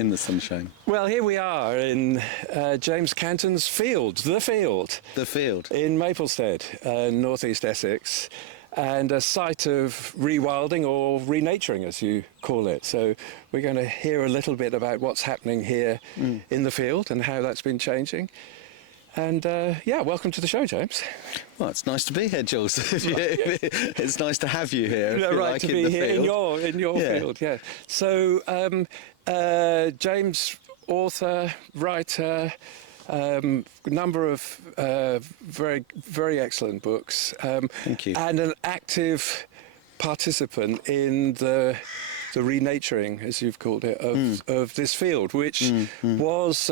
in the sunshine? Well, here we are in James Canton's field, the field in Maplestead, northeast Essex, and a site of rewilding or renaturing, as you call it. So we're going to hear a little bit about what's happening here in the field and how that's been changing. And yeah, welcome to the show, James. Well, it's nice to be here, Jules. It's nice to have you here. Yeah, right, like, to be here field. in your field. Yeah. So, James, author, writer, number of very excellent books. Thank you. And an active participant in the renaturing, as you've called it, of this field, which was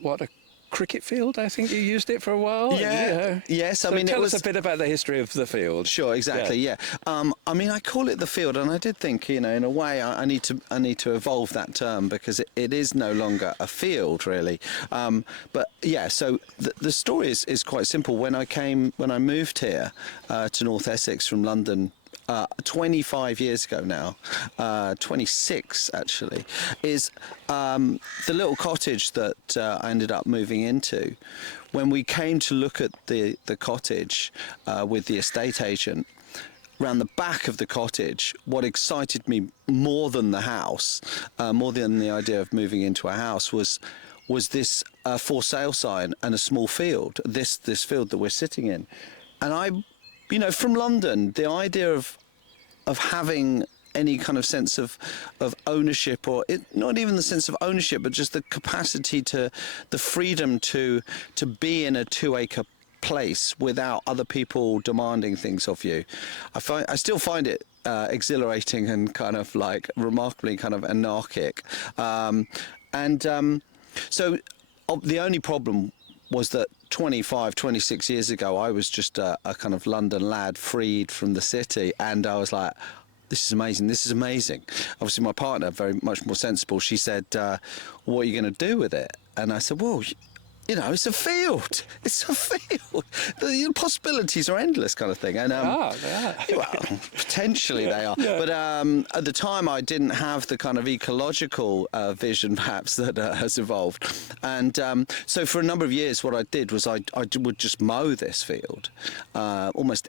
what a cricket field, I think you used it for a while. Yeah. Yes. So tell us a bit about the history of the field. Sure. Exactly. Yeah. I mean, I call it the field, and I did think, in a way, I need to evolve that term because it is no longer a field, really. But yeah. So the story is quite simple. When I moved here to North Essex from London. 25 years ago now, 26 actually, is the little cottage that I ended up moving into. When we came to look at the cottage with the estate agent, around the back of the cottage, what excited me more than the house, more than the idea of moving into a house, was this for sale sign and a small field, this field that we're sitting in. And from London, the idea of having any kind of sense of ownership, or not even the sense of ownership, but just the capacity the freedom to be in a 2-acre place without other people demanding things of you. I still find it exhilarating and kind of like remarkably kind of anarchic. So the only problem was that 26 years ago, I was just a kind of London lad freed from the city, and I was like, this is amazing. Obviously, my partner, very much more sensible, she said, what are you going to do with it? And I said, well, it's a field. It's a field. The possibilities are endless, kind of thing. And they are. Well, potentially they are. Yeah. But at the time, I didn't have the kind of ecological vision, perhaps, that has evolved. And so for a number of years, what I did was I would just mow this field, almost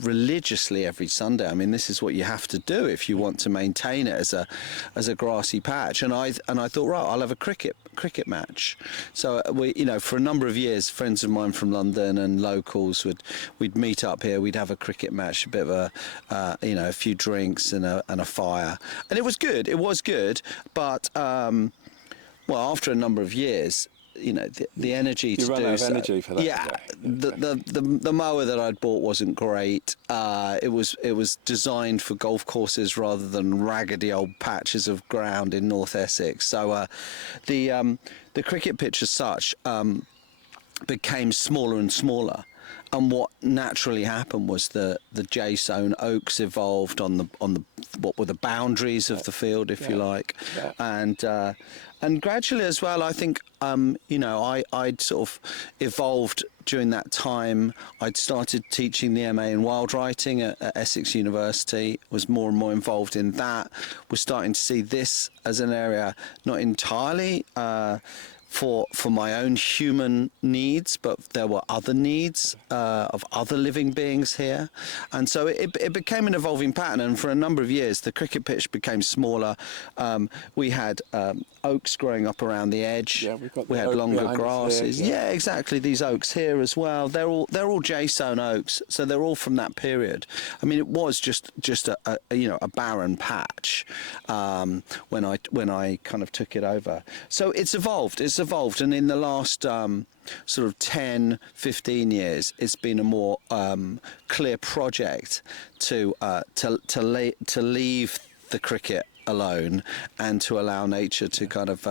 religiously every Sunday. I mean, this is what you have to do if you want to maintain it as a grassy patch. And I thought, right, I'll have a cricket match. So for a number of years, friends of mine from London and locals we'd meet up here. We'd have a cricket match, a bit of a few drinks and a fire, and it was good. It was good, but after a number of years, the energy to do so. You run out of energy for that. Yeah, the mower that I'd bought wasn't great. It was designed for golf courses rather than raggedy old patches of ground in North Essex. So the cricket pitch as such became smaller and smaller. And what naturally happened was the Jason oaks evolved on the what were the boundaries of the field, if you like, and gradually as well. I think I'd sort of evolved during that time. I'd started teaching the MA in wild writing at Essex University. Was more and more involved in that. We're starting to see this as an area not entirely for my own human needs, but there were other needs of other living beings here. And so it became an evolving pattern, and for a number of years the cricket pitch became smaller. We had oaks growing up around the edge. Yeah, we had longer grasses. Yeah, exactly. These oaks here as well. They're all Jason oaks, so they're all from that period. I mean, it was just a barren patch when I kind of took it over. So it's evolved, and in the last sort of 10, 15 years, it's been a more clear project to leave the cricket alone and to allow nature to kind of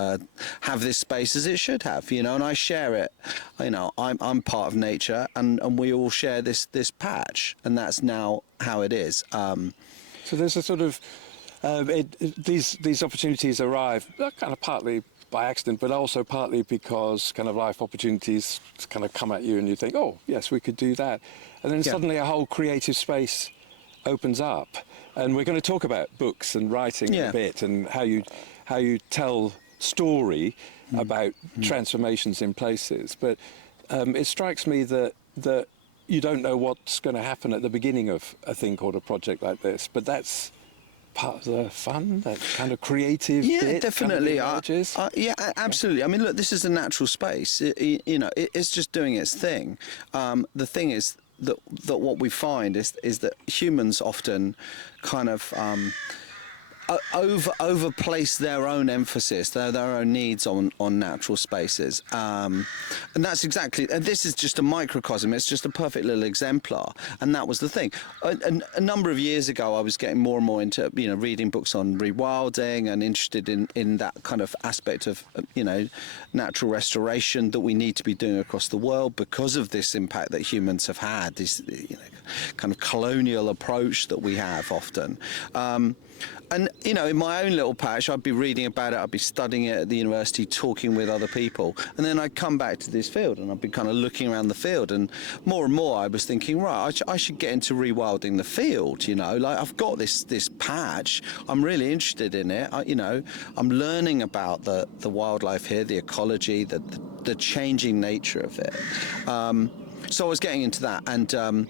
have this space as it should have, and I share it. I'm part of nature, and we all share this patch, and that's now how it is. So there's a sort of these opportunities arrive kind of partly by accident, but also partly because kind of life opportunities kind of come at you and you think, oh yes, we could do that, and then suddenly a whole creative space opens up. And we're going to talk about books and writing a bit, and how you tell story about transformations in places, but it strikes me that you don't know what's going to happen at the beginning of a thing called a project like this, but that's part of the fun, that kind of creative bit definitely. Kind of yeah, absolutely. I mean, look, this is a natural space. It's just doing its thing. The thing is that what we find is that humans often kind of overplace their own emphasis, their own needs on natural spaces, and that's exactly. This is just a microcosm. It's just a perfect little exemplar, and that was the thing. A number of years ago, I was getting more and more into reading books on rewilding and interested in that kind of aspect of natural restoration that we need to be doing across the world because of this impact that humans have had. This kind of colonial approach that we have often. And, in my own little patch, I'd be reading about it, I'd be studying it at the university, talking with other people. And then I'd come back to this field and I'd be kind of looking around the field. And more I was thinking, right, I should get into rewilding the field, Like, I've got this patch, I'm really interested in it. I'm learning about the wildlife here, the ecology, the changing nature of it. So I was getting into that. And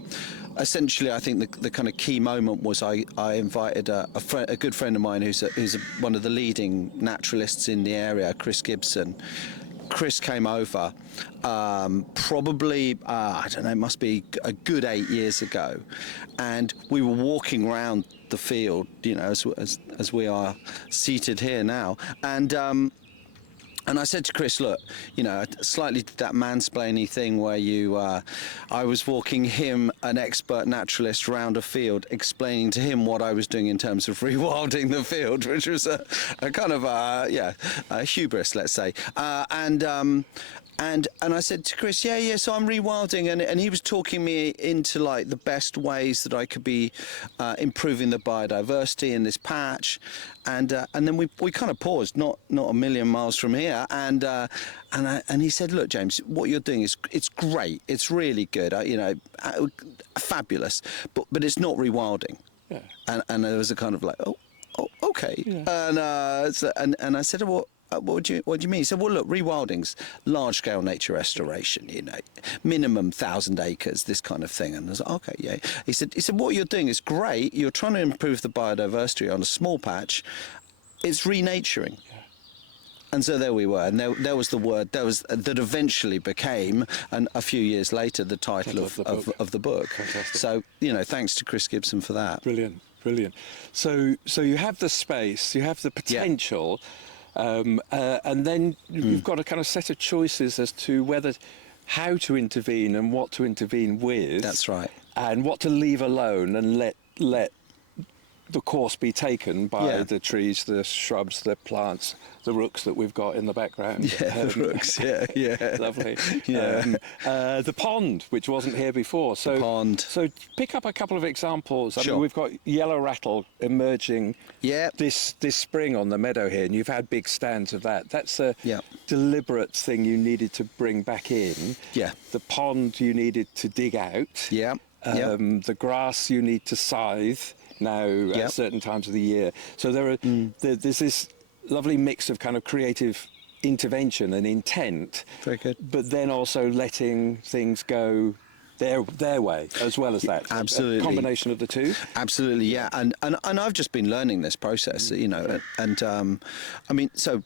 essentially, I think the kind of key moment was I invited a good friend of mine who's one of the leading naturalists in the area, Chris Gibson. Chris came over probably, I don't know, it must be a good 8 years ago. And we were walking around the field, as we are seated here now. And I said to Chris, look, I slightly did that mansplaining thing where I was walking him, an expert naturalist, around a field, explaining to him what I was doing in terms of rewilding the field, which was a kind of a hubris, let's say. And I said to Chris, so I'm rewilding, and he was talking me into like the best ways that I could be improving the biodiversity in this patch, and then we kind of paused, not a million miles from here, and he said, look, James, what you're doing it's great, it's really good, fabulous, but it's not rewilding. Yeah. And there was a kind of like, oh okay, yeah. And I said, well, what do you mean? He said, well, look, rewilding's large-scale nature restoration, minimum 1,000 acres, this kind of thing. And I was like, okay, yeah. He said, what you're doing is great. You're trying to improve the biodiversity on a small patch. It's renaturing. Yeah. And so there we were, and there was the word that eventually became, and a few years later, the title of the book. Fantastic. So thanks to Chris Gibson for that. Brilliant. So you have the space, you have the potential. Yeah. And then you've got a kind of set of choices as to how to intervene and what to intervene with. That's right. And what to leave alone and let the course be taken by the trees, the shrubs, the plants, the rooks that we've got in the background. Yeah, the rooks, yeah. Lovely. Yeah. The pond, which wasn't here before. So, the pond. So pick up a couple of examples. Sure. I mean, we've got yellow rattle emerging this spring on the meadow here, and you've had big stands of that. That's a deliberate thing you needed to bring back in. Yeah. The pond you needed to dig out. Yeah. The grass you need to scythe now at certain times of the year. So there's this lovely mix of kind of creative intervention and intent. Very good. But then also letting things go their way as well as that. Absolutely. A combination of the two. Absolutely, yeah. And I've just been learning this process, and I mean, so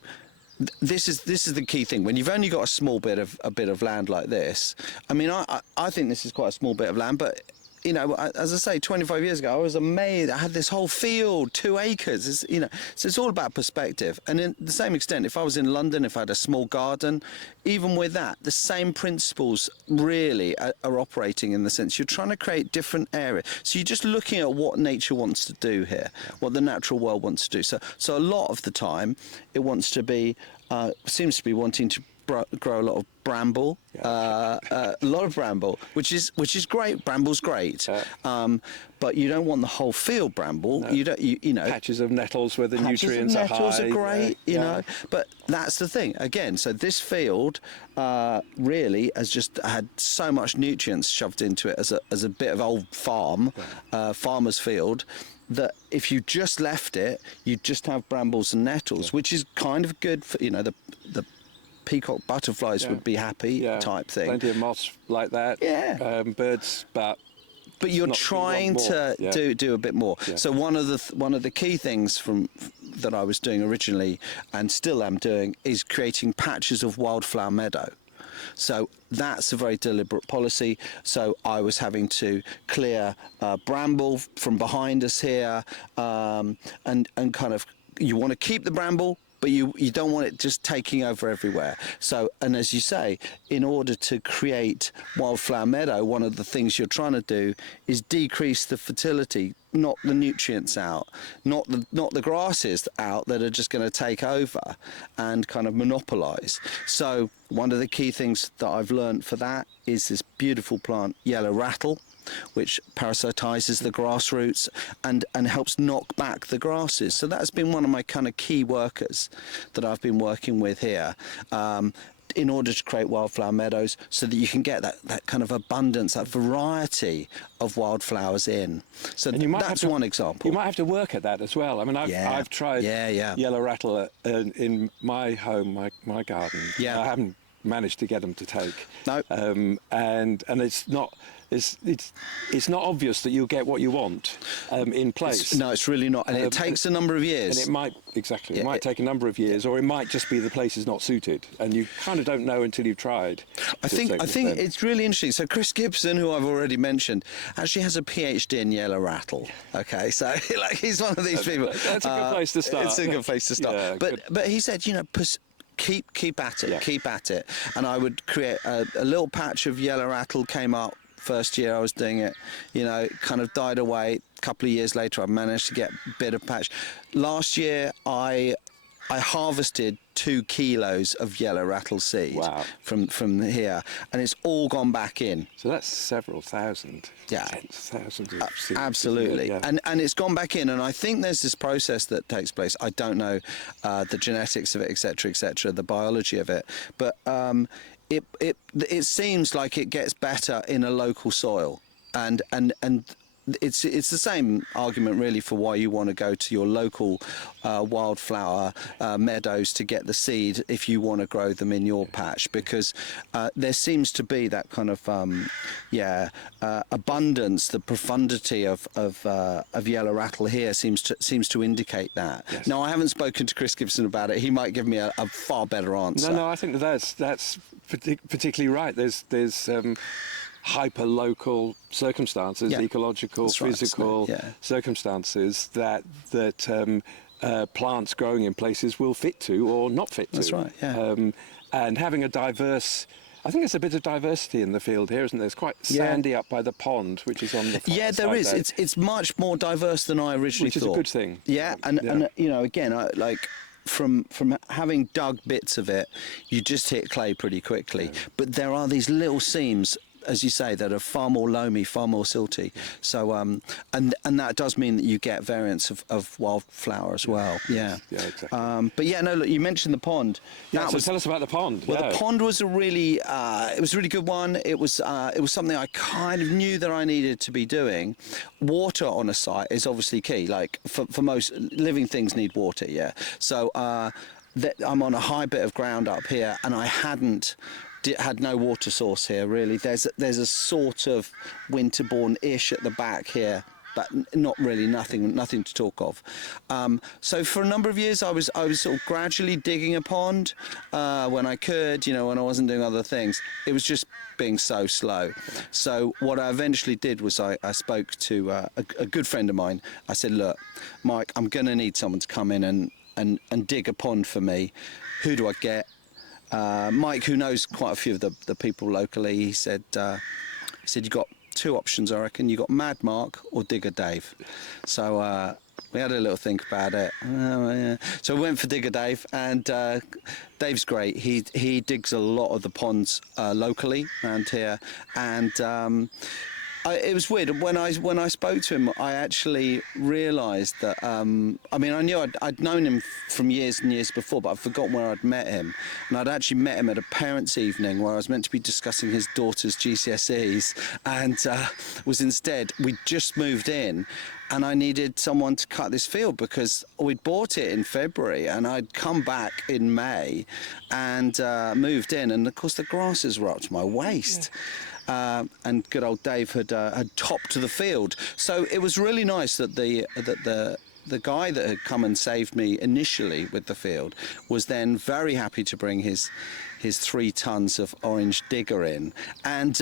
this is the key thing. When you've only got a small bit of land like this, I mean, I think this is quite a small bit of land, but as I say, 25 years ago, I was amazed. I had this whole field, 2 acres. So it's all about perspective. And in the same extent, if I was in London, if I had a small garden, even with that, the same principles really are operating in the sense you're trying to create different areas. So you're just looking at what nature wants to do here, what the natural world wants to do. So a lot of the time, it wants to be, seems to be wanting to grow a lot of bramble, a lot of bramble, which is great. Bramble's great, but you don't want the whole field bramble. No. You know, patches of nettles where the nutrients are high. Nettles are great, you know. But that's the thing. Again, so this field really has just had so much nutrients shoved into it as a bit of old farmer's field, that if you just left it, you'd just have brambles and nettles, which is kind of good for, you know, the peacock butterflies would be happy type thing. Plenty of moths like that. Yeah. Birds, but you're trying to do a bit more. Yeah. So one of the key things that I was doing originally and still am doing is creating patches of wildflower meadow. So that's a very deliberate policy. So I was having to clear bramble from behind us here, and kind of, you want to keep the bramble, but you don't want it just taking over everywhere. So, and as you say, in order to create wildflower meadow, one of the things you're trying to do is decrease the fertility, knock the nutrients out, not the grasses out that are just going to take over and kind of monopolise. So one of the key things that I've learned for that is this beautiful plant, yellow rattle, which parasitizes the grass roots and helps knock back the grasses. So that's been one of my kind of key workers that I've been working with here, in order to create wildflower meadows, so that you can get that kind of abundance, that variety of wildflowers in. So that's one example. You might have to work at that as well. I mean, I've tried yellow rattle in my home, my garden. I haven't managed to get them to take. No. And it's not obvious that you'll get what you want in place. No, it's really not, and it takes a number of years. And it might take a number of years, or it might just be the place is not suited, and you kind of don't know until you've tried. I think it's really interesting. So Chris Gibson, who I've already mentioned, actually has a PhD in yellow rattle. Okay, so like he's one of these people. That's a good place to start. It's a good place to start. Yeah, but he said, you know, keep at it, keep at it, and I would create a little patch of yellow rattle came up. First year I was doing it, you know, it kind of died away. A couple of years later I managed to get a bit of patch. Last year I harvested 2 kilos of yellow rattle seed from here, and it's all gone back in. So that's several thousand, tens of thousands of seeds. Absolutely, and it's gone back in, and I think there's this process that takes place. I don't know the genetics of it, etc., the biology of it, but it seems like it gets better in a local soil, and it's the same argument really for why you want to go to your local wildflower meadows to get the seed if you want to grow them in your patch, because there seems to be that kind of abundance, the profundity of yellow rattle here seems to indicate that. Yes. Now I haven't spoken to Chris Gibson about it. He might give me a far better answer. No, I think that's particularly right. There's hyper-local circumstances, ecological, physical circumstances that plants growing in places will fit to or not fit to. That's right, yeah. And having a diverse... I think there's a bit of diversity in the field here, isn't there? It's quite sandy up by the pond, which is on the far there side is. there. It's much more diverse than I originally thought. Which is a good thing. Yeah, and you know, again, from having dug bits of it, you just hit clay pretty quickly. But there are these little seams, as you say, that are far more loamy, far more silty. So, and that does mean that you get variants of wildflower as well. Yeah. Yeah, exactly. But yeah, no, look, you mentioned the pond. So tell us about the pond. Well, the pond was a really good one. It was something I kind of knew that I needed to be doing. Water on a site is obviously key. Like for most living things need water. Yeah. So I'm on a high bit of ground up here, and I had no water source here really. There's a sort of Winterbourne-ish at the back here, but not really, nothing to talk of. So for a number of years I was sort of gradually digging a pond when I could, you know, when I wasn't doing other things. It was just being so slow. So what I eventually did was I spoke to a good friend of mine. I said, look, Mike, I'm going to need someone to come in and dig a pond for me. Who do I get? Mike, who knows quite a few of the people locally, he said you've got 2 options, I reckon. You've got Mad Mark or Digger Dave. So We had a little think about it. Yeah. So we went for Digger Dave, and Dave's great. He digs a lot of the ponds locally around here, and it was weird. When I spoke to him, I actually realised that. I mean, I knew I'd known him from years and years before, but I'd forgotten where I'd met him. And I'd actually met him at a parents' evening where I was meant to be discussing his daughter's GCSEs, and was instead, we'd just moved in, and I needed someone to cut this field because we'd bought it in February, and I'd come back in May, and moved in, and of course the grasses were up to my waist. Yeah. And good old Dave had topped the field, so it was really nice that the guy that had come and saved me initially with the field was then very happy to bring his 3 tons of orange digger in, and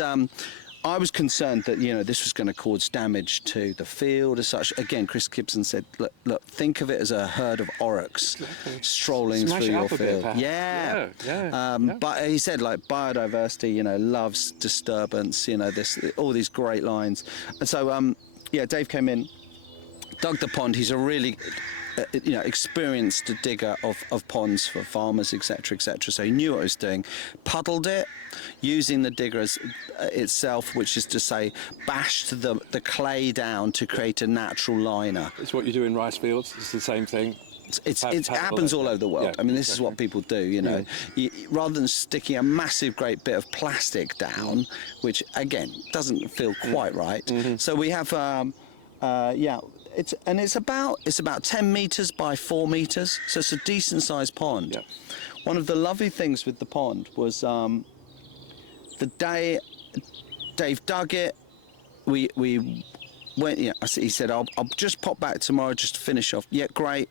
I was concerned that this was going to cause damage to the field as such. Again, Chris Gibson said, look, think of it as a herd of aurochs strolling Smash through it your up a field. bit, Yeah. But he said, like, biodiversity, loves disturbance. All these great lines, and so Dave came in, dug the pond. He's a really experienced digger of ponds for farmers, etc., etc. So he knew what he was doing. Puddled it using the digger itself, which is to say, bashed the clay down to create a natural liner. It's what you do in rice fields. It's the same thing. It happens all over the world. Yeah, I mean, this is what people do, rather than sticking a massive great bit of plastic down, which again doesn't feel quite right. Mm-hmm. So we have it's about 10 meters by 4 meters, so it's a decent sized pond. Yep. One of the lovely things with the pond was the day Dave dug it, we went. He said, I'll just pop back tomorrow just to finish off. Yeah, great.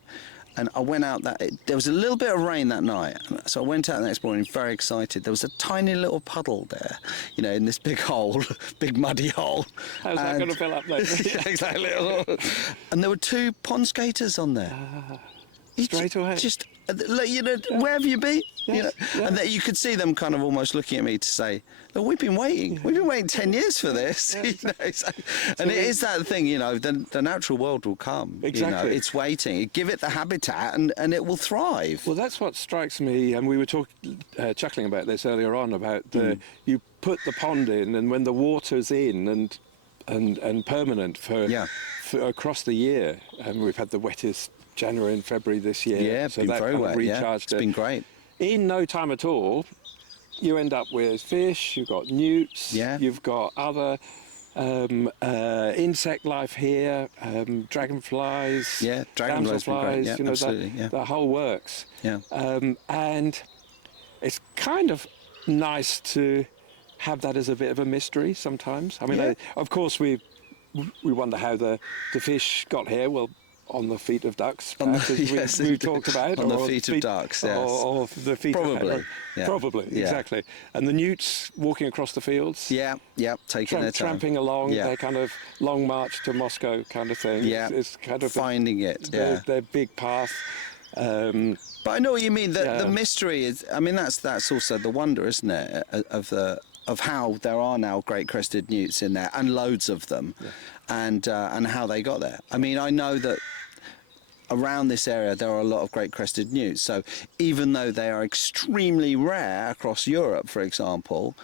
And I went out there was a little bit of rain that night, so I went out the next morning very excited. There was a tiny little puddle there, in this big hole, big muddy hole. How's that going to fill up later? Exactly. And there were 2 pond skaters on there. Straight away. Just, where have you been? Yes, And that you could see them kind of almost looking at me to say, look, we've been waiting. We've been waiting 10 years for this. And it is that thing, the natural world will come. Exactly. It's waiting. Give it the habitat and it will thrive. Well, that's what strikes me, and we were chuckling about this earlier on, about you put the pond in, and when the water's in and permanent for across the year, and we've had the wettest January and February this year. Yeah, it's so been that very kind of wet. recharged It's been great. In no time at all, you end up with fish, you've got newts, you've got other insect life here, dragonflies, damselflies, absolutely, the whole works. Yeah. And it's kind of nice to have that as a bit of a mystery sometimes. I mean, of course, we wonder how the fish got here. Well, on the feet of ducks, as we've talked about. On the feet of ducks, yes. Or the feet Probably. of... Probably, exactly. And the newts walking across the fields. Taking their time. Tramping along, their kind of long march to Moscow kind of thing. Yeah, it's kind of finding it, their big path. But I know what you mean. The mystery is, I mean, that's also the wonder, isn't it, of how there are now great crested newts in there, and loads of them, and how they got there. I mean, I know that around this area there are a lot of great crested newts, so even though they are extremely rare across Europe, for example,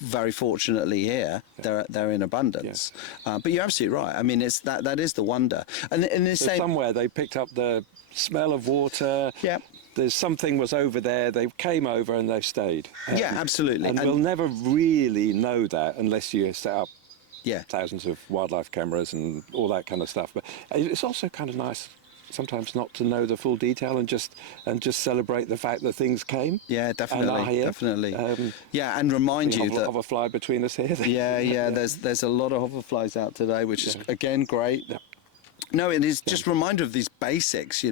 very fortunately here they're in abundance. But you're absolutely right. I mean, it's that is the wonder. And in the same, somewhere they picked up the smell of water. There's something was over there, they came over and they've stayed. Absolutely. And we'll never really know that unless you set up thousands of wildlife cameras and all that kind of stuff. But it's also kind of nice sometimes not to know the full detail and just celebrate the fact that things came. Yeah, definitely, and are here. definitely. And remind you that hoverfly between us here. There's a lot of hoverflies out today, which is again great. No, it is just a reminder of these basics,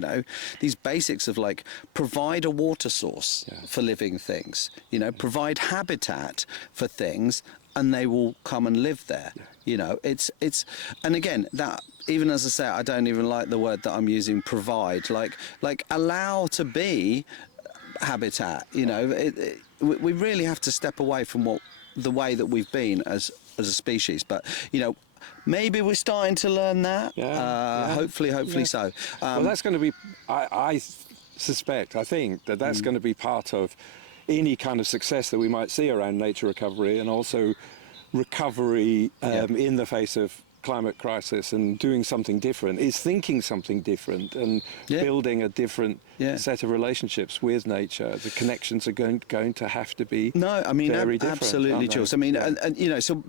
these basics of like provide a water source for living things, provide habitat for things, and they will come and live there. It's and again, that even as I say, I don't even like the word that I'm using, provide, like allow to be habitat. We really have to step away from the way that we've been as as a species. But maybe we're starting to learn that. Hopefully so. Well, that's going to be. I think that's going to be part of any kind of success that we might see around nature recovery, and also recovery in the face of climate crisis, and doing something different is thinking something different and building a different set of relationships with nature. The connections are going to have to be very different, absolutely, Jules. I mean, and so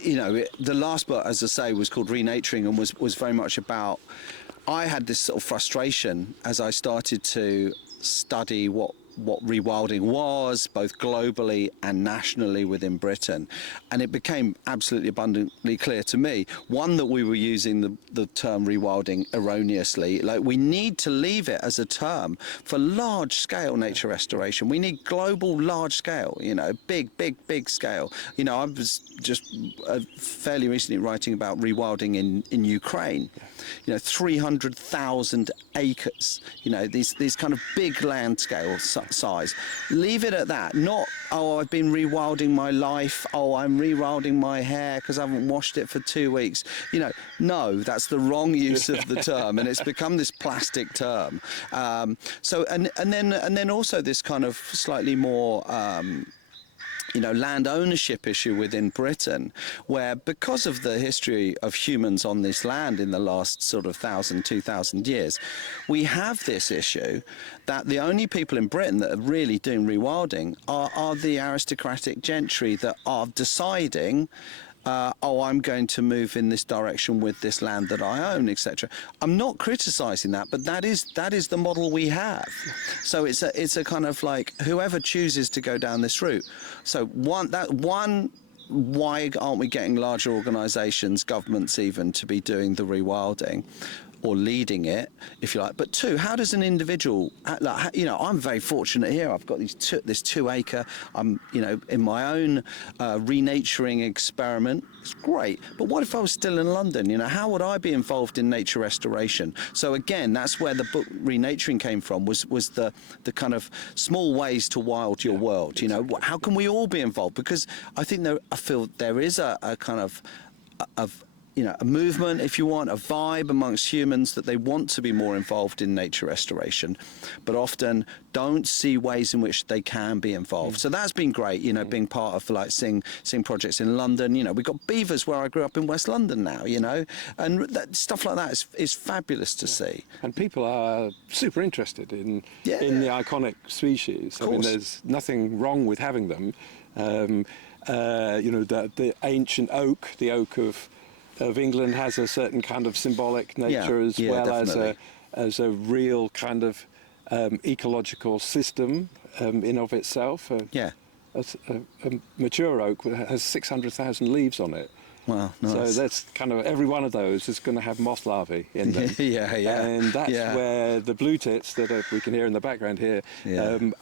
the last book, as I say, was called Renaturing, and was very much about. I had this sort of frustration as I started to study what rewilding was, both globally and nationally within Britain. And it became absolutely abundantly clear to me, one, that we were using the term rewilding erroneously. Like, we need to leave it as a term for large-scale nature restoration. We need global large-scale, big scale. I was just fairly recently writing about rewilding in Ukraine. 300,000 acres, these kind of big land scale size. Leave it at that. Not, I've been rewilding my life. I'm rewilding my hair because I haven't washed it for 2 weeks. No, that's the wrong use of the term, and it's become this plastic term. So then also this kind of slightly more land ownership issue within Britain, where because of the history of humans on this land in the last sort of 2,000 years, we have this issue that the only people in Britain that are really doing rewilding are the aristocratic gentry that are deciding I'm going to move in this direction with this land that I own, etc. I'm not criticising that, but that is the model we have. So it's a kind of like, whoever chooses to go down this route. So why aren't we getting larger organisations, governments even, to be doing the rewilding? Or leading it, if you like. But two, how does an individual, I'm very fortunate here. I've got this 2-acre. I'm, in my own renaturing experiment. It's great. But what if I was still in London? How would I be involved in nature restoration? So again, that's where the book Renaturing came from. Was the kind of small ways to wild your world. How can we all be involved? Because I feel there is a kind of a movement, if you want, a vibe amongst humans that they want to be more involved in nature restoration, but often don't see ways in which they can be involved. So that's been great, being part of seeing projects in London. We've got beavers where I grew up in West London now, and stuff like that is fabulous to see. And people are super interested in the iconic species. I mean, there's nothing wrong with having them. The ancient oak, the oak of England, has a certain kind of symbolic nature as a real kind of ecological system in of itself. A mature oak has 600,000 leaves on it. Wow, nice. So that's kind of, every one of those is going to have moth larvae in them. And that's where the blue tits that we can hear in the background here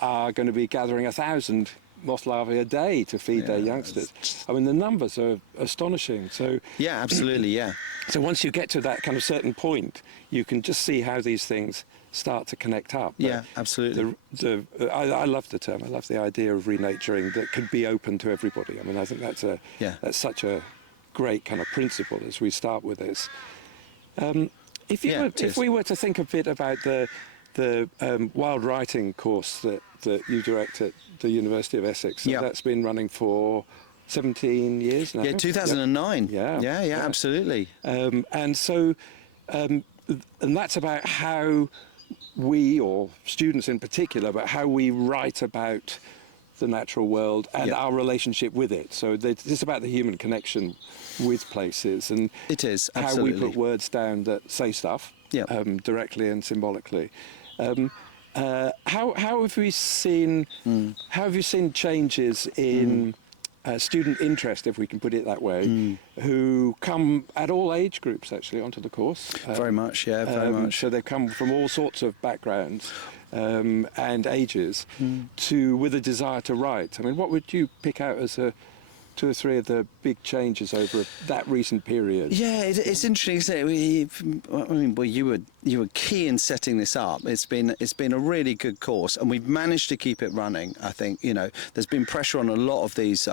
are going to be gathering 1,000 moth larvae a day to feed their youngsters. I mean, the numbers are astonishing. So absolutely. So once you get to that kind of certain point, you can just see how these things start to connect up. Absolutely. I love the term. I love the idea of renaturing that could be open to everybody. I mean, I think that's such a great kind of principle as we start with this. If we were to think a bit about the wild writing course that you direct at the University of Essex, that's been running for 17 years now. 2009. Absolutely. And that's about how we, or students in particular, but how we write about the natural world and our relationship with it. So it's about the human connection with places, and it is how we put words down that say stuff directly and symbolically. How have you seen changes in student interest, if we can put it that way, who come at all age groups actually onto the course? Very much. So they come from all sorts of backgrounds and ages with a desire to write. I mean, what would you pick out as two or three of the big changes over that recent period? It's interesting, isn't it? You were key in setting this up. It's been a really good course, and we've managed to keep it running. I think there's been pressure on a lot of these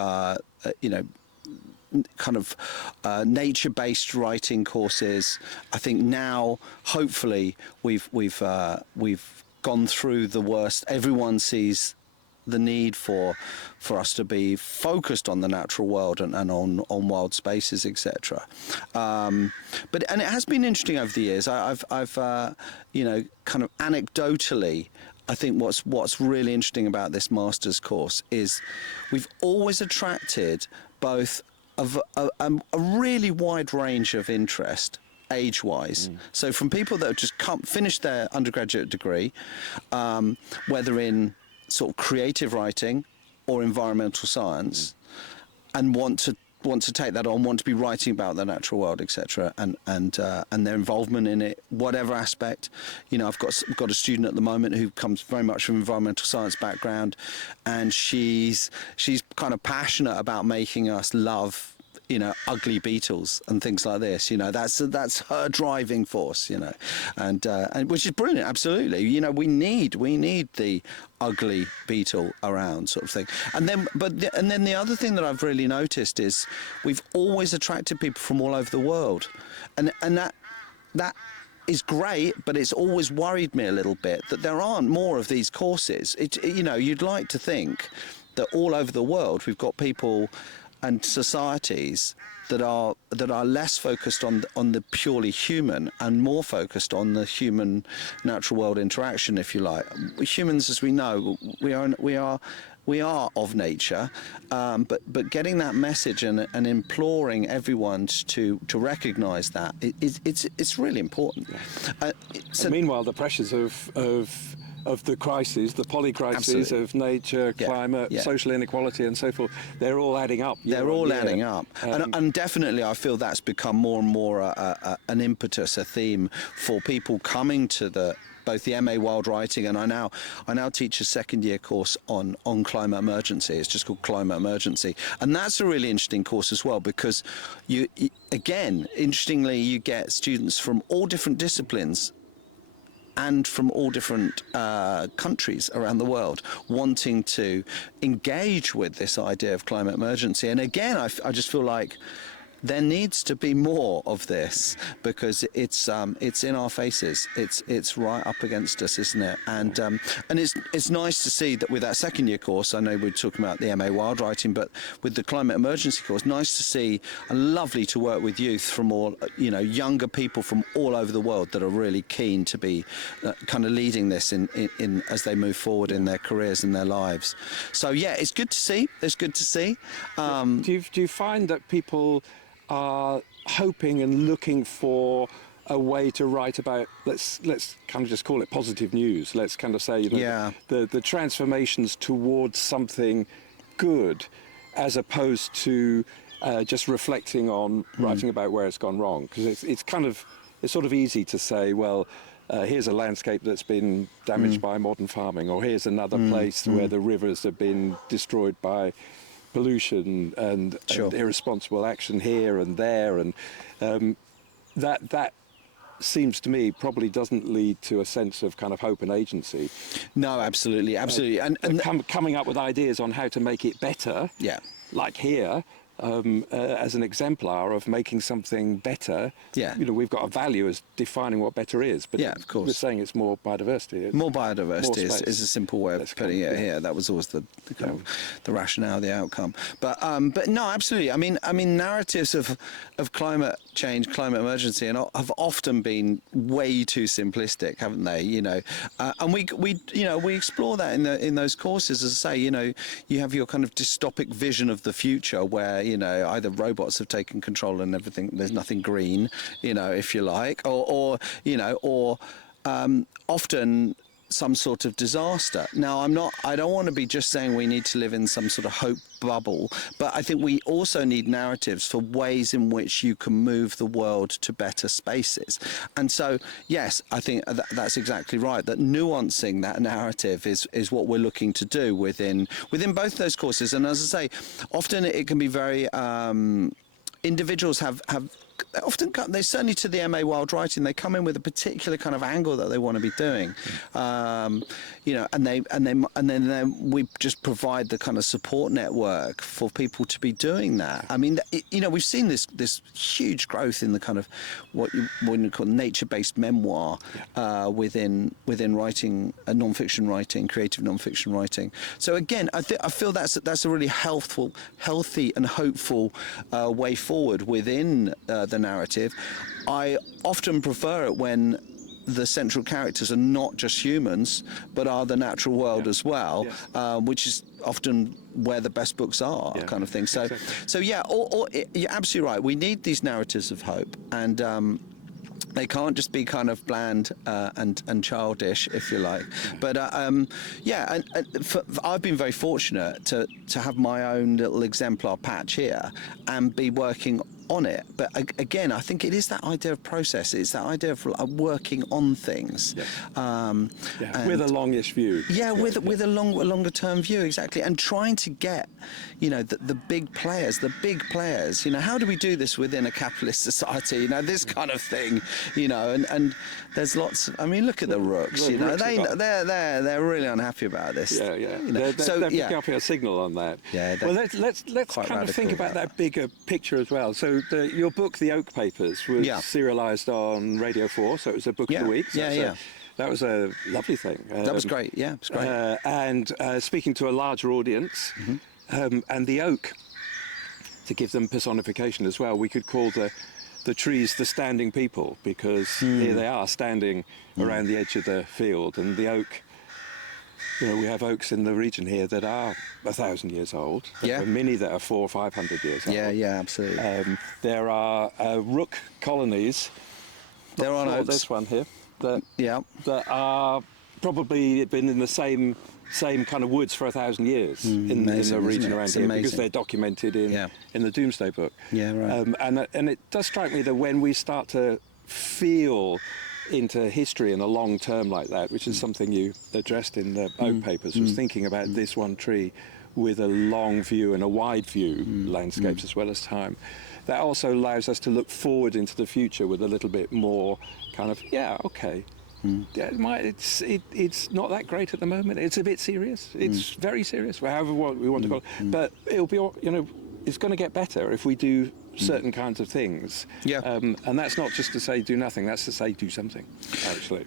kind of nature-based writing courses. I think now, hopefully, we've gone through the worst. Everyone sees the need for us to be focused on the natural world and on wild spaces, etc. But it has been interesting over the years. I've kind of anecdotally, I think what's really interesting about this master's course is we've always attracted both a really wide range of interest age-wise. So from people that have just finished their undergraduate degree, whether in sort of creative writing or environmental science, and want to take that on, want to be writing about the natural world, etc., and their involvement in it, whatever aspect. I've got a student at the moment who comes very much from environmental science background, and she's kind of passionate about making us love ugly beetles and things like this. That's her driving force. And which is brilliant. Absolutely. We need the ugly beetle around, sort of thing. And then the other thing that I've really noticed is we've always attracted people from all over the world, and that is great, but it's always worried me a little bit that there aren't more of these courses. You'd like to think that all over the world we've got people and societies that are less focused on the purely human and more focused on the human natural world interaction, if you like. Humans, as we know, we are of nature, but getting that message and imploring everyone to recognise that it's really important. So meanwhile, the pressures of the crises, the polycrises of nature, climate, social inequality and so forth, they're all adding up. They're all adding up. And definitely I feel that's become more and more an impetus, a theme for people coming to both the MA Wild Writing, and I now teach a second-year course on climate emergency. It's just called Climate Emergency, and that's a really interesting course as well, because you again, interestingly, you get students from all different disciplines and from all different countries around the world wanting to engage with this idea of climate emergency. And again, I just feel like there needs to be more of this, because it's in our faces. It's right up against us, isn't it? And it's nice to see that with that second year course, I know we're talking about the MA Wild Writing, but with the climate emergency course, nice to see and lovely to work with youth from all, younger people from all over the world that are really keen to be kind of leading this in as they move forward in their careers and their lives. So yeah, it's good to see. It's good to see. Do you find that people are hoping and looking for a way to write about, let's kind of just call it positive news, let's kind of say the transformations towards something good, as opposed to just reflecting on writing about where it's gone wrong? Because it's sort of easy to say, well, here's a landscape that's been damaged by modern farming, or here's another place where the rivers have been destroyed by pollution and irresponsible action here and there, and that seems to me probably doesn't lead to a sense of kind of hope and agency. No, absolutely, and coming up with ideas on how to make it better. Yeah, like here. As an exemplar of making something better. Yeah. We've got a value as defining what better is, but of course, we're saying it's more biodiversity. More biodiversity is a simple way of putting it here. That was always the rationale, the outcome. But no, absolutely. I mean, narratives of climate change, climate emergency, and have often been way too simplistic, haven't they? And we explore that in those courses. As I say, you have your kind of dystopic vision of the future where either robots have taken control and everything, there's nothing green, if you like, or often some sort of disaster. Now, I don't want to be just saying we need to live in some sort of hope bubble, but I think we also need narratives for ways in which you can move the world to better spaces. And so, yes, I think that's exactly right, that nuancing that narrative is what we're looking to do within both those courses. And as I say, often it can be very individuals have they certainly to the MA Wild Writing, they come in with a particular kind of angle that they want to be doing, you know, and then we just provide the kind of support network for people to be doing that. I mean, you know, we've seen this huge growth in the kind of what you call nature-based memoir within writing, non-fiction writing, creative non-fiction writing. So again, I feel that's a really healthy and hopeful way forward within the narrative. I often prefer it when the central characters are not just humans, but are the natural world as well, which is often where the best books are, kind of thing. So, so yeah, you're absolutely right. We need these narratives of hope, and they can't just be kind of bland and childish, if you like. But yeah, I've been very fortunate to have my own little exemplar patch here and be working on it. But again, I think it is that idea of process. It's that idea of working on things. With a longish view. With a longer term view, exactly. And trying to get, you know, the big players. You know, how do we do this within a capitalist society? You know, this kind of thing. You know, and there's lots. I mean, look at the rooks. You know, they're really unhappy about this. You know? They're picking up a signal on that. Well, let's kind of think about that bigger picture as well. So your book, The Oak Papers, was serialised on Radio 4, so it was a book of the week. So that was a lovely thing. That was great. Yeah, it was great. And speaking to a larger audience, and the oak, to give them personification as well, we could call the trees the standing people, because here they are standing around the edge of the field, and the oak. You know, we have oaks in the region here that are 1,000 years old. There are many that are 400 or 500 years old. Yeah, absolutely. There are rook colonies. There are oaks. This one here. That are probably been in the same kind of woods for 1,000 years in the region around here, because they're documented in the Doomsday Book. And it does strike me that when we start to feel into history in a long term like that, which is something you addressed in the Oak Papers, was thinking about this one tree with a long view and a wide view, landscapes as well as time. That also allows us to look forward into the future with a little bit more kind of, it's not that great at the moment. It's a bit serious. It's very serious, however we want to call it. But it'll be, you know, it's going to get better if we do certain kinds of things. And that's not just to say do nothing, that's to say do something, actually.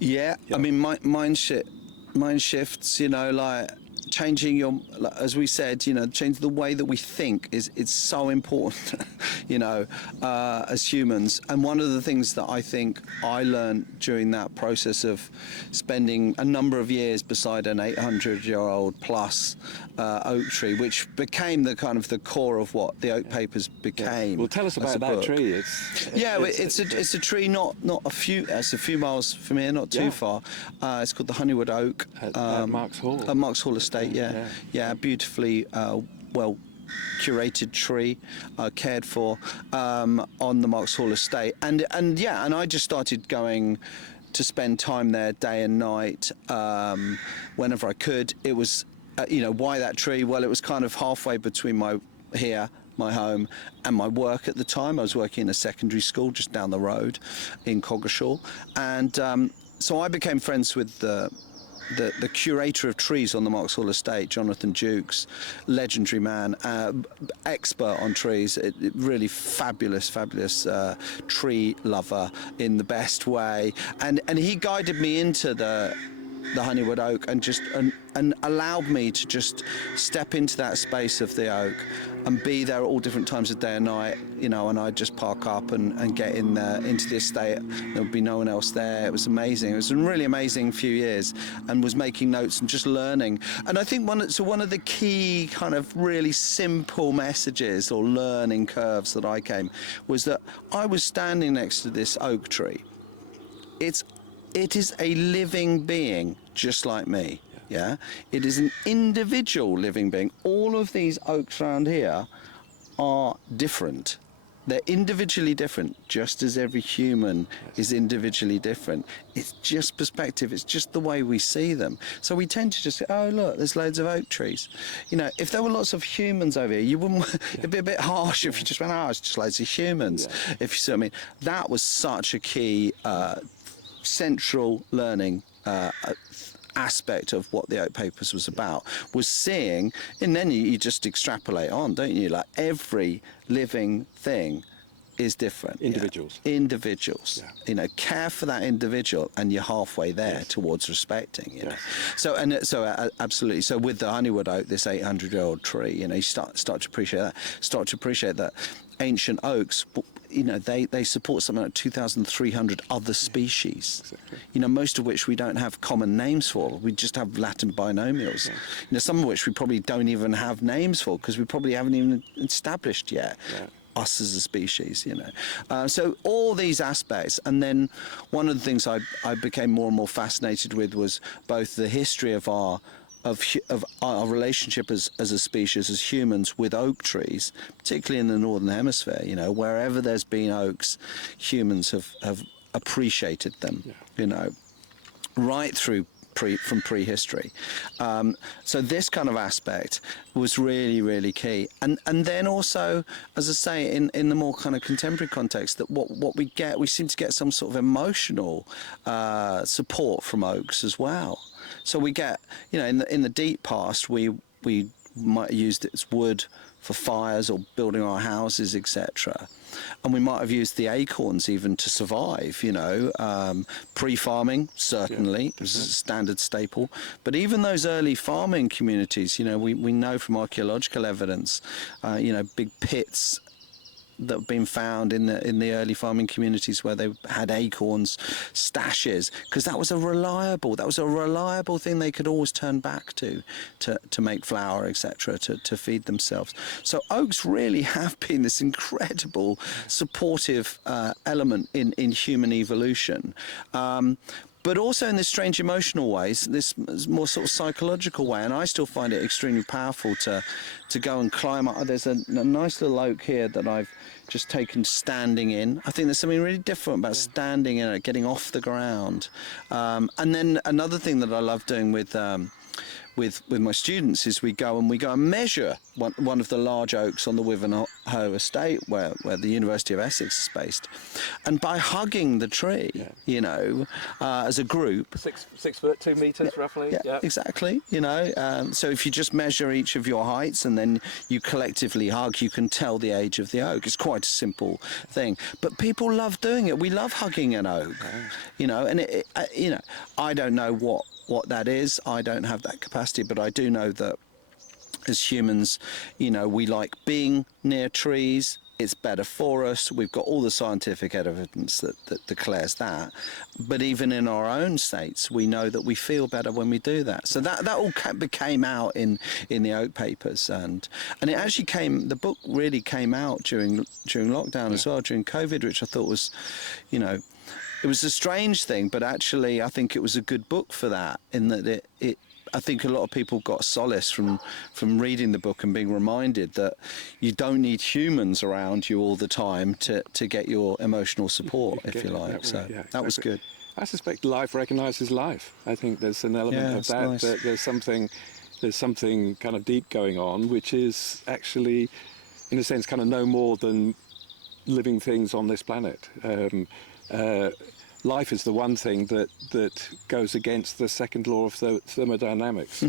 I mean, mind shifts, you know, like changing as we said, you know, change the way that we think it's so important, you know, as humans. And one of the things that I think I learned during that process of spending a number of years beside an 800-year-old plus oak tree, which became the kind of the core of what the Oak Papers became. Well, tell us about that tree. It's a tree it's a few miles from here, not too far. It's called the Honeywood Oak at Marks Hall. At Marks Hall Estate. Beautifully well curated tree, cared for on the Marks Hall Estate, and I just started going to spend time there day and night whenever I could. It was you know, why that tree? Well, it was kind of halfway between my home and my work at the time. I was working in a secondary school just down the road in Coggeshall, and so I became friends with the curator of trees on the Marks Hall Estate, Jonathan Jukes, legendary man, expert on trees, really fabulous tree lover in the best way, and he guided me into the Honeywood Oak and allowed me to just step into that space of the oak and be there at all different times of day and night, you know, and I'd just park up and get in there into the estate. There would be no one else there. It was amazing. It was a really amazing few years, and was making notes and just learning. And I think one of the key kind of really simple messages or learning curves that I came was that I was standing next to this oak tree. It is a living being just like me. It is an individual living being. All of these oaks around here are different. They're individually different, just as every human is individually different. It's just perspective. It's just the way we see them. So we tend to just say, oh, look, there's loads of oak trees. You know, if there were lots of humans over here, you wouldn't, it'd be a bit harsh if you just went, oh, it's just loads of humans. If you see what I mean. That was such a key central learning aspect of what the Oak Papers was about, was seeing, and then you just extrapolate on, don't you? Like every living thing is different. Individuals. You know? Individuals. Yeah. You know, care for that individual, and you're halfway there towards respecting. You know, so absolutely. So with the honeywood oak, this 800-year-old tree, you know, you start to appreciate that. Start to appreciate that ancient oaks. You know, they support something like 2,300 other species. Exactly. You know, most of which we don't have common names for. We just have Latin binomials. Yeah. You know, some of which we probably don't even have names for because we probably haven't even established yet. Yeah. Us as a species, you know. So all these aspects, and then one of the things I became more and more fascinated with was both the history of our relationship as a species, as humans, with oak trees, particularly in the Northern Hemisphere. You know, wherever there's been oaks, humans have appreciated them, you know, right through from prehistory. So this kind of aspect was really, really key. And then also, as I say, in the more kind of contemporary context, that what we seem to get some sort of emotional support from oaks as well. So we get, you know, in the deep past, we might have used it as wood for fires or building our houses, etc. And we might have used the acorns even to survive, you know, pre-farming, certainly, it was a standard staple. But even those early farming communities, you know, we know from archaeological evidence, you know, big pits that have been found in the early farming communities where they had acorns, stashes, because that was a reliable thing they could always turn back to make flour, etc., to feed themselves. So oaks really have been this incredible supportive element in human evolution. But also in this strange emotional ways, this more sort of psychological way, and I still find it extremely powerful to go and climb up. There's a nice little oak here that I've just taken standing in. I think there's something really different about standing in it, getting off the ground. And then another thing that I love doing with my students is we go and measure one of the large oaks on the Wivenhoe estate where the University of Essex is based, and by hugging the tree, you know, as a group, 6 foot 2 meters roughly. Yeah, exactly. You know, so if you just measure each of your heights and then you collectively hug, you can tell the age of the oak. It's quite a simple thing, but people love doing it. We love hugging an oak, you know, and you know, I don't know what that is. I don't have that capacity, but I do know that as humans, you know, we like being near trees. It's better for us. We've got all the scientific evidence that declares that. But even in our own states, we know that we feel better when we do that. So that all came out in the Oak Papers, and it actually the book really came out during lockdown as well, during COVID, which I thought was, you know, it was a strange thing, but actually I think it was a good book for that, in that I think a lot of people got solace from reading the book and being reminded that you don't need humans around you all the time to get your emotional support, if you like. So that was good. I suspect life recognises life. I think there's an element of that, nice. That there's something kind of deep going on, which is actually, in a sense, kind of no more than living things on this planet. Life is the one thing that goes against the second law of thermodynamics.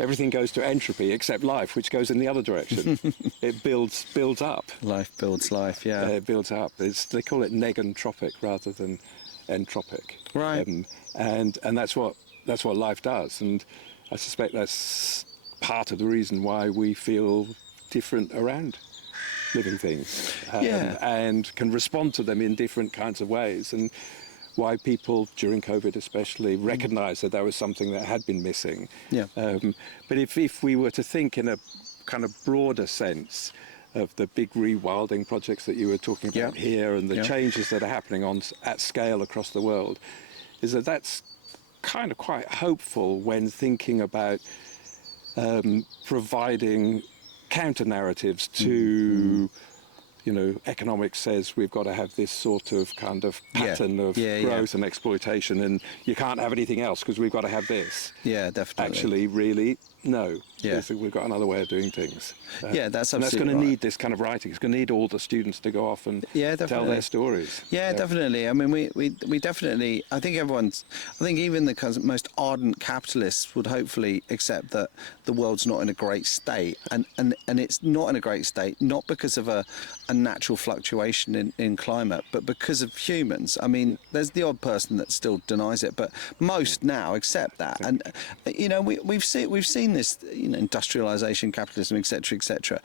Everything goes to entropy except life, which goes in the other direction. It builds up. Life builds life, yeah. It builds up. They call it negentropic rather than entropic. Right. And that's what life does. And I suspect that's part of the reason why we feel different around living things, and can respond to them in different kinds of ways, and why people during COVID especially recognise that there was something that had been missing. But if we were to think in a kind of broader sense of the big rewilding projects that you were talking about here, and the changes that are happening at scale across the world, is that's kind of quite hopeful when thinking about providing counter narratives to economics says we've got to have this sort of kind of pattern of growth and exploitation, and you can't have anything else because we've got to have this. Yeah, definitely. Actually, really, no. Yeah. We've got another way of doing things. That's absolutely and that's going to need this kind of writing. It's going to need all the students to go off and tell their stories. Yeah, definitely. I mean, we definitely, I think even the kind of most ardent capitalists would hopefully accept that the world's not in a great state. And it's not in a great state, not because of a natural fluctuation in climate, but because of humans. I mean, there's the odd person that still denies it, but most now accept that. And, we've seen this, industrialization, capitalism, etc.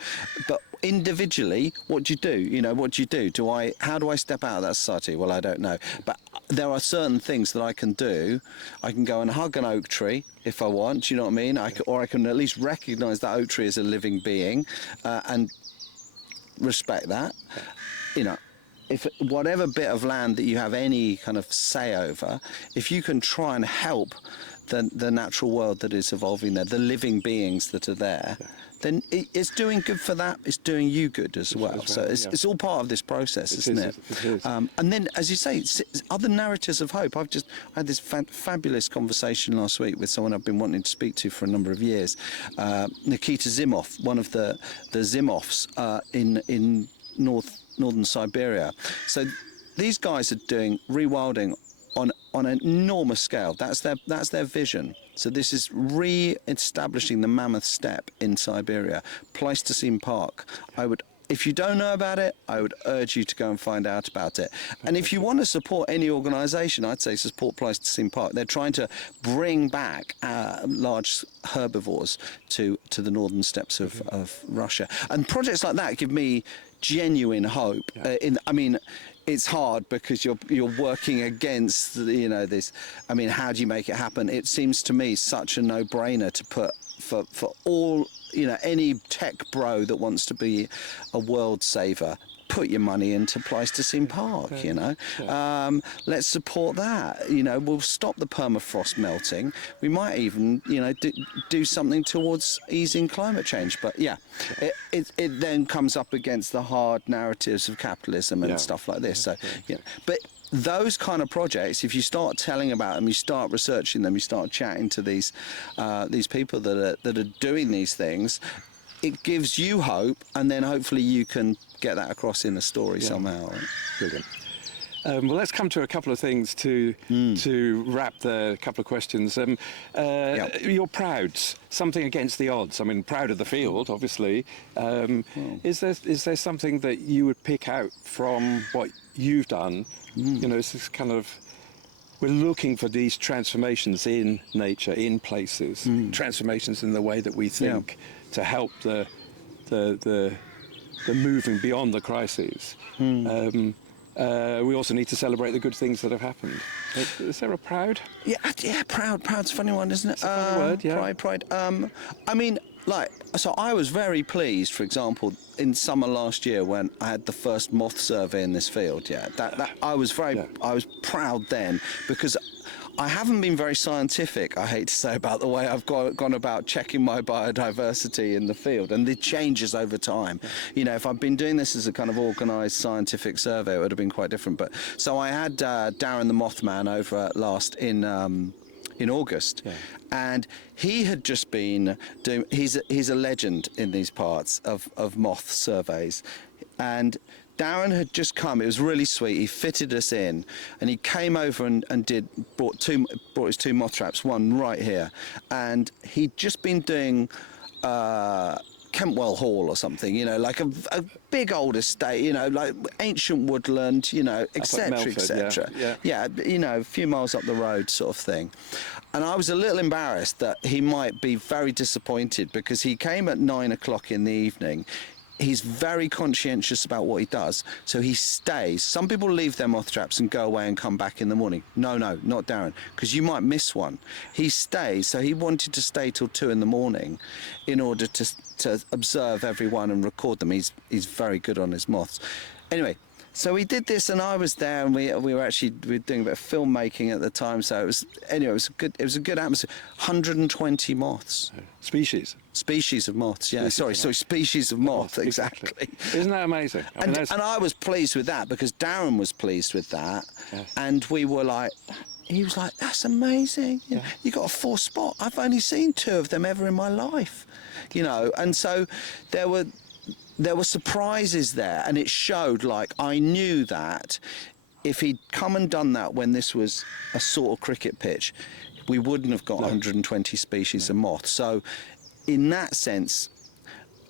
But individually, what do you do? How do I step out of that society? Well, I don't know. But there are certain things that I can do. I can go and hug an oak tree if I want, you know what I mean? Or I can at least recognize that oak tree as a living being and respect that. If whatever bit of land that you have any kind of say over, if you can try and help the natural world that is evolving there, the living beings that are there, then it's doing good for that. It's doing you good as well. So it's all part of this process, isn't it? It is. And then, as you say, other narratives of hope. I had this fabulous conversation last week with someone I've been wanting to speak to for a number of years, Nikita Zimov, one of the Zimovs in northern Siberia. So these guys are doing rewilding on an enormous scale. That's their vision. So this is re-establishing the mammoth steppe in Siberia, Pleistocene Park. If you don't know about it, I would urge you to go and find out about it. And if you want to support any organisation, I'd say support Pleistocene Park. They're trying to bring back large herbivores to the northern steppes of Russia. And projects like that give me genuine hope. It's hard because you're working against this. I mean, how do you make it happen? It seems to me such a no-brainer to put for all any tech bro that wants to be a world saver. Put your money into Pleistocene Park, let's support that. We'll stop the permafrost melting. We might even, do something towards easing climate change. But it then comes up against the hard narratives of capitalism and stuff like this. But those kind of projects, if you start telling about them, you start researching them, you start chatting to these people that are doing these things, it gives you hope, and then hopefully you can get that across in a story somehow. Brilliant. Well, let's come to a couple of things to wrap the couple of questions. You're proud, something against the odds. I mean, proud of the field, obviously. Is there something that you would pick out from what you've done? It's this kind of, we're looking for these transformations in nature, in places, transformations in the way that we think to help the moving beyond the crises. We also need to celebrate the good things that have happened. Is there a proud? Yeah, proud. Proud's a funny one, isn't it? It's a funny word, yeah. Pride. So I was very pleased, for example, in summer last year when I had the first moth survey in this field. I was proud then, because I haven't been very scientific, I hate to say, about the way I've gone about checking my biodiversity in the field, and it changes over time. If I'd been doing this as a kind of organised scientific survey, it would have been quite different. But so I had Darren the Mothman over last in August, and he had just been doing. He's a legend in these parts of moth surveys, and Darren had just come. It was really sweet. He fitted us in, and he came over and brought his two moth traps, one right here, and he'd just been doing Kentwell Hall or something, like a big old estate, like ancient woodland, etc., etc. A few miles up the road, sort of thing. And I was a little embarrassed that he might be very disappointed, because he came at 9 o'clock in the evening. He's very conscientious about what he does, so he stays. Some people leave their moth traps and go away and come back in the morning. No, not Darren, because you might miss one. He stays, so he wanted to stay till 2 in the morning in order to observe everyone and record them. He's very good on his moths. Anyway, So we did this, and I was there, and we were doing a bit of filmmaking at the time. So it was a good atmosphere. 120 moths. Species of moths. Yeah, species of moth. Exactly. Isn't that amazing? And I was pleased with that because Darren was pleased with that, and we were like. He was like, "That's amazing! You got a 4 spot. I've only seen 2 of them ever in my life, you know." And so there were surprises there, and it showed. Like I knew that if he'd come and done that when this was a sort of cricket pitch, we wouldn't have got 120 species of moth. So, in that sense,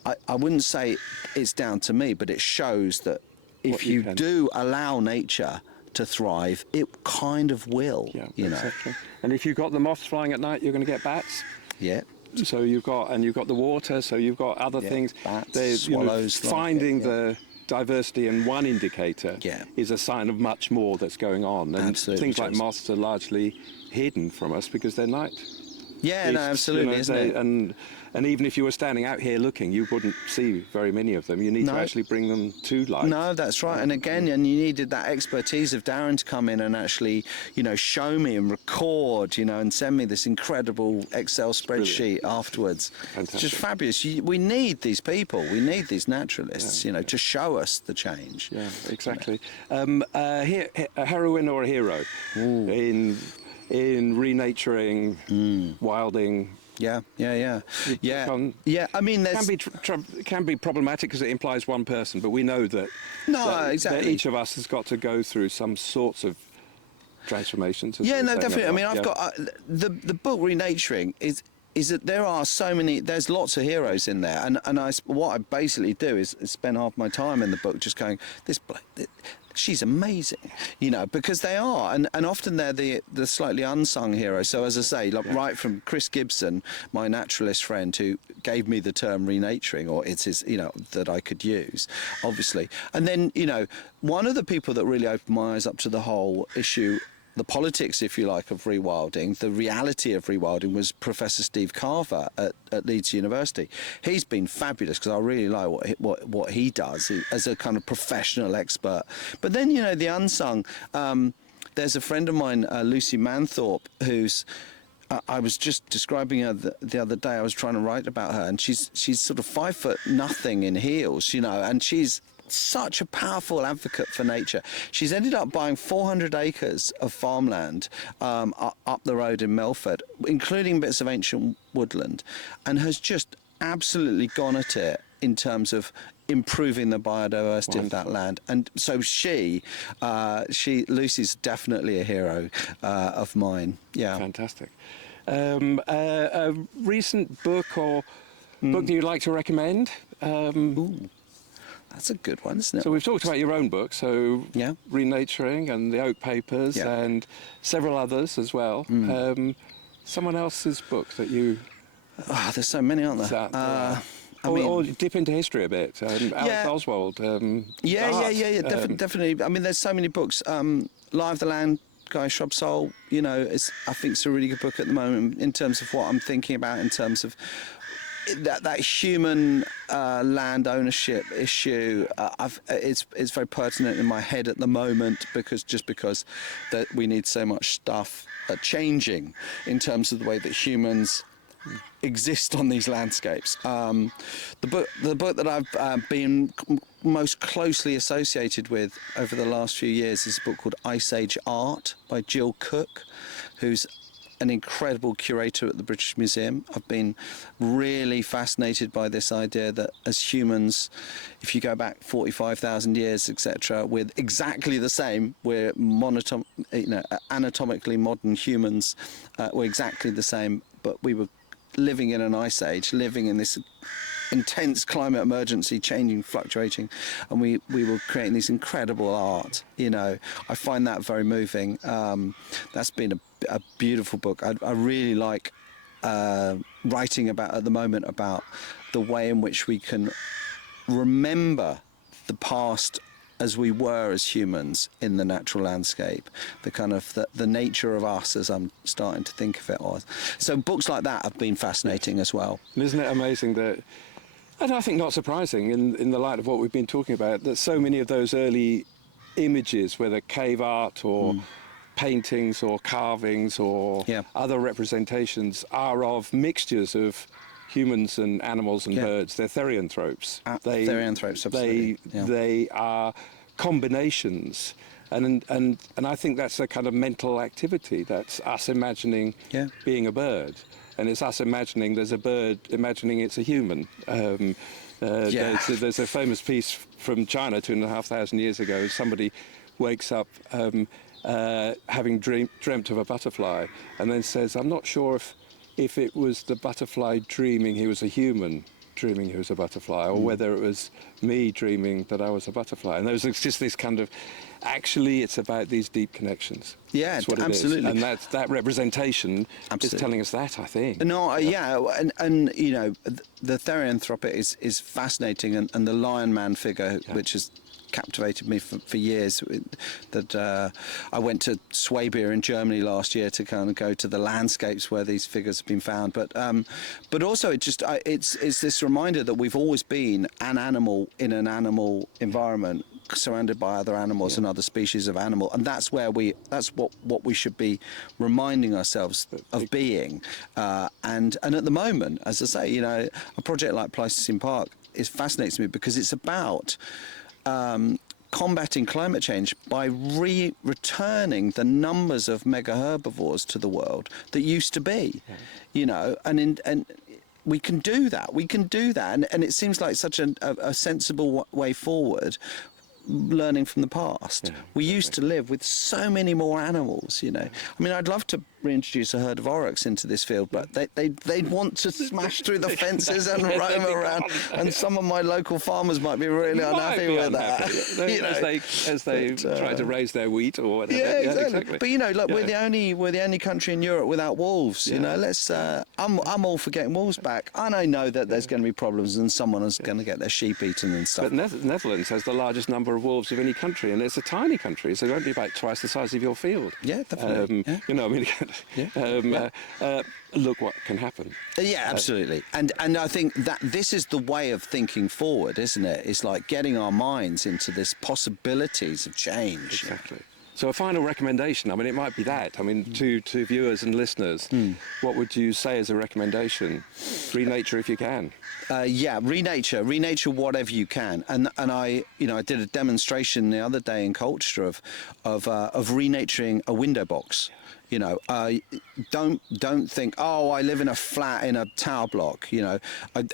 I wouldn't say it's down to me, but it shows that if you do allow nature to thrive, it kind of will. Yeah, you exactly. know. And if you've got the moths flying at night, you're going to get bats. Yeah. So you've got the water. So you've got other things. Bats, swallows. Finding the diversity in one indicator is a sign of much more that's going on. And absolutely, things like moths are largely hidden from us because they're night. Yeah, no, absolutely, isn't it? And even if you were standing out here looking, you wouldn't see very many of them. You need to actually bring them to light. No, that's right. And again, you needed that expertise of Darren to come in and actually, show me and record, and send me this incredible Excel spreadsheet afterwards. Fantastic. It's just fabulous. We need these people. We need these naturalists, to show us the change. Yeah, exactly. A heroine or a hero in renaturing, wilding. Yeah. I mean, can be problematic because it implies one person, but we know that exactly. that each of us has got to go through some sorts of transformations. Yeah, no, definitely. I mean, I've got the book Renaturing is that there's lots of heroes in there, and what I basically do is spend half my time in the book just going, she's amazing, because they are, and often they're the slightly unsung heroes. So as I say, right from Chris Gibson, my naturalist friend who gave me the term renaturing, or it's his, that I could use, obviously. And then, one of the people that really opened my eyes up to the whole issue, the politics, if you like, of rewilding, the reality of rewilding, was Professor Steve Carver at Leeds University. He's been fabulous because I really like what he does as a kind of professional expert. But then, the unsung, there's a friend of mine, Lucy Manthorpe, who's I was just describing her the other day. I was trying to write about her, and she's sort of 5'0" in heels, and she's such a powerful advocate for nature. She's ended up buying 400 acres of farmland up the road in Melford, including bits of ancient woodland, and has just absolutely gone at it in terms of improving the biodiversity of that land. And so Lucy's definitely a hero of mine. Yeah. Fantastic. A recent book or book that you'd like to recommend? Ooh. That's a good one, isn't it? So we've talked about your own book, Renaturing and the Oak Papers, and several others as well. Someone else's book that you... Oh, there's so many, aren't there? Or dip into history a bit. Alice Oswald. Definitely. I mean, there's so many books. Lie of the Land, Guy Shrubsole, I think it's a really good book at the moment in terms of what I'm thinking about in terms of that human land ownership issue. It's very pertinent in my head at the moment because that we need so much stuff changing in terms of the way that humans exist on these landscapes. The book that I've been most closely associated with over the last few years is a book called Ice Age Art by Jill Cook, who's an incredible curator at the British Museum. I've been really fascinated by this idea that as humans, if you go back 45,000 years, etc., we're exactly the same. We're anatomically modern humans. We're exactly the same, but we were living in an ice age, living in this intense climate emergency, changing, fluctuating, and we were creating this incredible art. I find that very moving. That's been a beautiful book. I really like writing about at the moment about the way in which we can remember the past as we were as humans in the natural landscape, the kind of the nature of us as I'm starting to think of it was. So books like that have been fascinating as well. And isn't it amazing that, and I think not surprising in the light of what we've been talking about, that so many of those early images, whether cave art or paintings or carvings or other representations, are of mixtures of humans and animals and birds. They're therianthropes. Therianthropes, absolutely. They are combinations. And I think that's a kind of mental activity. That's us imagining being a bird. And it's us imagining there's a bird, imagining it's a human. There's a famous piece from China 2,500 years ago. Somebody wakes up having dreamt of a butterfly and then says, I'm not sure if it was the butterfly dreaming he was a human, dreaming he was a butterfly, or whether it was me dreaming that I was a butterfly. And there was just this kind of, actually it's about these deep connections. Yeah, that's what absolutely. It is. And that representation is telling us that, I think. No, and you know, the therianthrope is fascinating, and the lion man figure, which has captivated me for years. That I went to Swabia in Germany last year to kind of go to the landscapes where these figures have been found. But also it's this reminder that we've always been an animal in an animal environment, surrounded by other animals and other species of animal, and that's what we should be reminding ourselves of being. And at the moment, as I say, you know, a project like Pleistocene Park fascinates me because it's about combating climate change by returning the numbers of mega herbivores to the world that used to be, you know, and we can do that. And it seems like such a sensible way forward, learning from the past. We used to live with so many more animals, you know. I mean, I'd love to reintroduce a herd of aurochs into this field, but they'd want to smash through the fences and roam around, and some of my local farmers might be really unhappy with that. You know, as they try to raise their wheat or whatever. Yeah, exactly. But you know, like we're the only country in Europe without wolves. You know, let's. I'm all for getting wolves back, and I know that there's going to be problems, and someone is going to get their sheep eaten and stuff. But Netherlands has the largest number of wolves of any country, and it's a tiny country, so it won't be about twice the size of your field. Yeah, definitely. You know, I mean. Look what can happen. Yeah, absolutely. And I think that this is the way of thinking forward, isn't it? It's like getting our minds into this possibilities of change. Exactly. So a final recommendation, I mean, it might be that. I mean, to viewers and listeners, what would you say as a recommendation? Renature if you can. Renature whatever you can. And I did a demonstration the other day in Colchester of renaturing a window box. You know, don't think, oh, I live in a flat in a tower block. You know,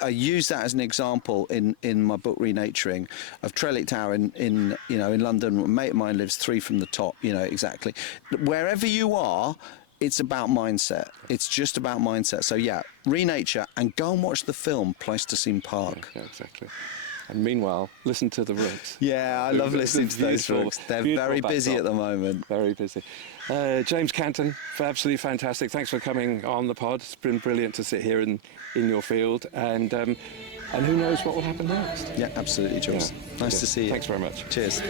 I use that as an example in my book Renaturing of Trellick Tower in London. A mate of mine lives 3 from the top. You know, exactly. Wherever you are, it's about mindset. It's just about mindset. So yeah, renature and go and watch the film Pleistocene Park. Yeah, exactly. And meanwhile, listen to the rooks. Yeah, I love listening to those rooks. They're very busy at the moment. Very busy. James Canton, absolutely fantastic. Thanks for coming on the pod. It's been brilliant to sit here in your field. And who knows what will happen next. Yeah, absolutely, Jules. Nice to see you. Thanks very much. Cheers.